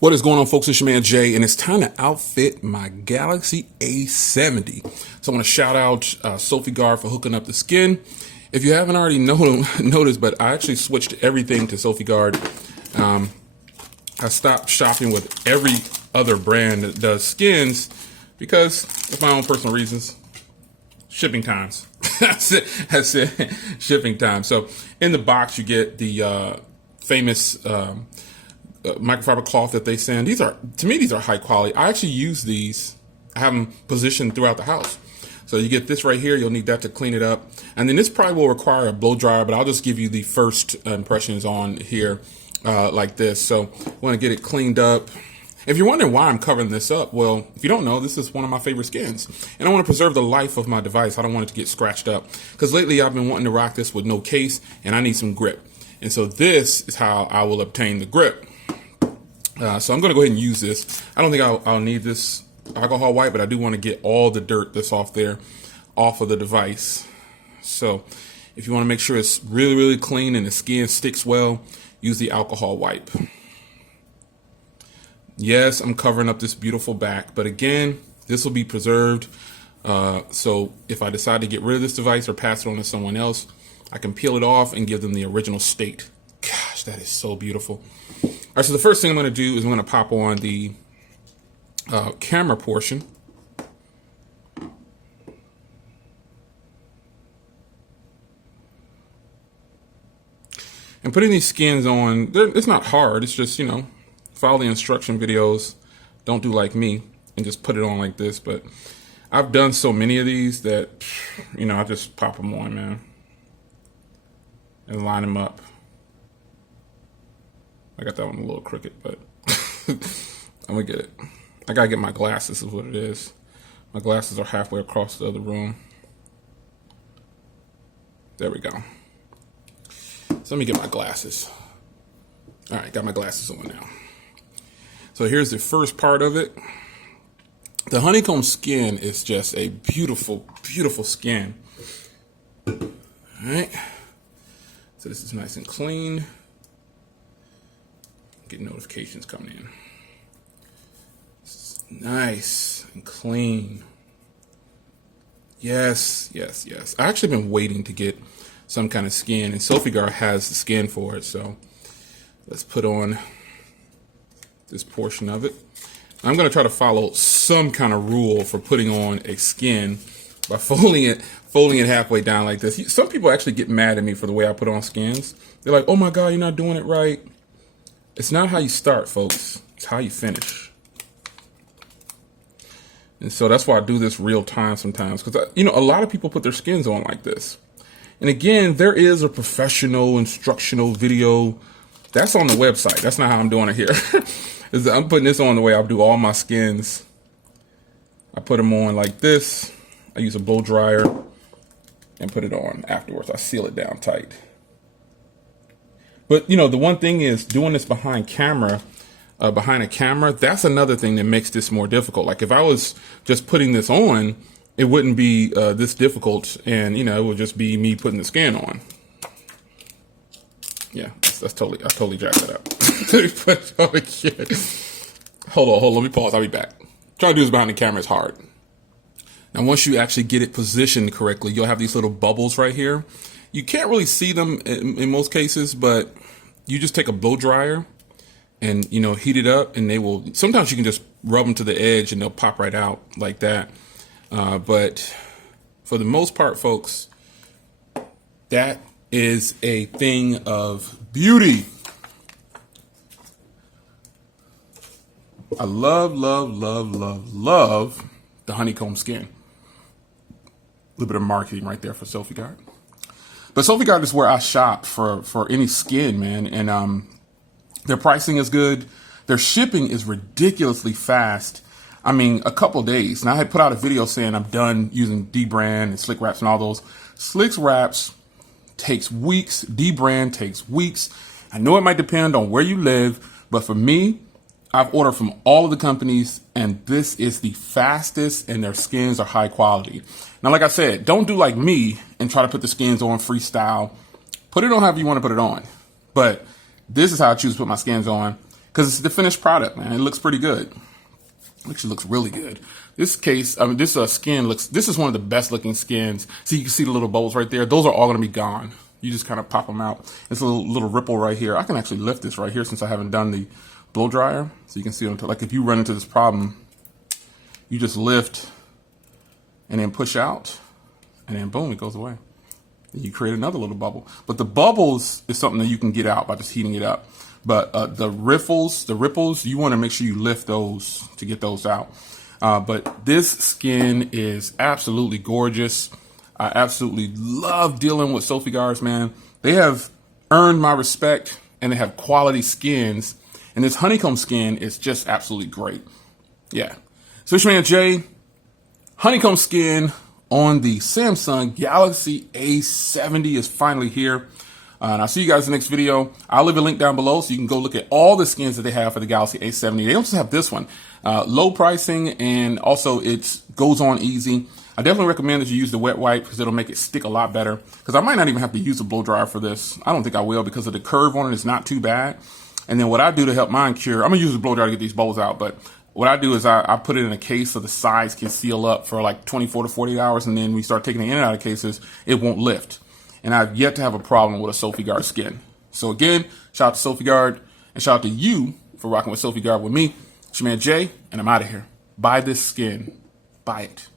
What is going on, folks? It's your man Jay, and it's time to outfit my Galaxy A70. So I want to shout out SophieGuard for hooking up the skin. If you haven't already noticed, but I actually switched everything to SophieGuard. I stopped shopping with every other brand that does skins because of my own personal reasons. Shipping times. That's it. Shipping time. So in the box, you get the famous microfiber cloth that they send. These are high quality. I actually use these. I have them positioned throughout the house. So you get this right here. You'll need that to clean it up. And then this probably will require a blow dryer, but I'll just give you the first impressions on here like this. So I want to get it cleaned up. If you're wondering why I'm covering this up, well, if you don't know, this is one of my favorite skins. And I want to preserve the life of my device. I don't want it to get scratched up. Because lately I've been wanting to rock this with no case, and I need some grip. And so this is how I will obtain the grip. So I'm going to go ahead and use this. I don't think I'll need this alcohol wipe, but I do want to get all the dirt that's off there off of the device. So if you want to make sure it's really, really clean and the skin sticks well, use the alcohol wipe. Yes, I'm covering up this beautiful back, but again, this will be preserved. So if I decide to get rid of this device or pass it on to someone else, I can peel it off and give them the original state. Gosh, that is so beautiful. All right, so the first thing I'm going to do is I'm going to pop on the camera portion. And putting these skins on, it's not hard. It's just, follow the instruction videos. Don't do like me and just put it on like this. But I've done so many of these that, I just pop them on, man. And line them up. I got that one a little crooked, but I'm gonna get it. I gotta get my glasses is what it is. My glasses are halfway across the other room. There we go. So let me get my glasses. All right, got my glasses on now. So here's the first part of it. The honeycomb skin is just a beautiful, beautiful skin. All right. So this is nice and clean. Get notifications coming in. Nice and clean. Yes, yes, yes. I actually been waiting to get some kind of skin, and SophieGuard has the skin for it. So let's put on this portion of it. I'm going to try to follow some kind of rule for putting on a skin by folding it halfway down like this. Some people actually get mad at me for the way I put on skins. They're like, "Oh my God, you're not doing it right." It's not how you start, folks. It's how you finish. And so that's why I do this real time sometimes. Because, a lot of people put their skins on like this. And again, there is a professional instructional video. That's on the website. That's not how I'm doing it here. I'm putting this on the way I do all my skins. I put them on like this. I use a blow dryer and put it on afterwards. I seal it down tight. But, the one thing is doing this behind a camera, that's another thing that makes this more difficult. Like if I was just putting this on, it wouldn't be this difficult. And, it would just be me putting the skin on. Yeah, I totally jacked that up. Hold on. Let me pause. I'll be back. Trying to do this behind the camera is hard. Now, once you actually get it positioned correctly, you'll have these little bubbles right here. You can't really see them in most cases, but you just take a blow dryer and, heat it up, and they will, sometimes you can just rub them to the edge and they'll pop right out like that. But for the most part, folks, that is a thing of beauty. I love, love, love, love, love the honeycomb skin. A little bit of marketing right there for SophieGuard. But SophieGuard is where I shop for any skin, man. And their pricing is good. Their shipping is ridiculously fast. I mean, a couple days. And I had put out a video saying I'm done using D-Brand and Slick Wraps and all those. Slick Wraps takes weeks. D-Brand takes weeks. I know it might depend on where you live, but for me, I've ordered from all of the companies, and this is the fastest, and their skins are high quality. Now, like I said, don't do like me and try to put the skins on freestyle. Put it on however you want to put it on. But this is how I choose to put my skins on. because it's the finished product, man. It looks pretty good. Actually looks really good. This case, I mean, this skin looks, this is one of the best looking skins. So you can see the little bubbles right there. Those are all going to be gone. You just kind of pop them out. It's a little ripple right here. I can actually lift this right here since I haven't done the blow dryer. So you can see, like if you run into this problem, you just lift and then push out and then boom, it goes away. And you create another little bubble. But the bubbles is something that you can get out by just heating it up. But the ripples, you want to make sure you lift those to get those out. But this skin is absolutely gorgeous. I absolutely love dealing with Sophie guards, man. They have earned my respect, and they have quality skins. And this honeycomb skin is just absolutely great. Yeah. So it's your man Jay. Honeycomb skin on the Samsung Galaxy A70 is finally here. And I'll see you guys in the next video. I'll leave a link down below so you can go look at all the skins that they have for the Galaxy A70. They also have this one, low pricing, and also it goes on easy. I definitely recommend that you use the wet wipe because it'll make it stick a lot better. Because I might not even have to use a blow dryer for this. I don't think I will because of the curve on it. It's not too bad. And then what I do to help mine cure, I'm gonna use a blow dryer to get these bubbles out, but what I do is I put it in a case so the sides can seal up for like 24 to 48 hours, and then we start taking it in and out of cases, it won't lift. And I've yet to have a problem with a Sophie guard skin. So again, shout out to Sophie guard, and shout out to you for rocking with Sophie guard with me. It's your man Jay, and I'm out of here. Buy this skin. Buy it.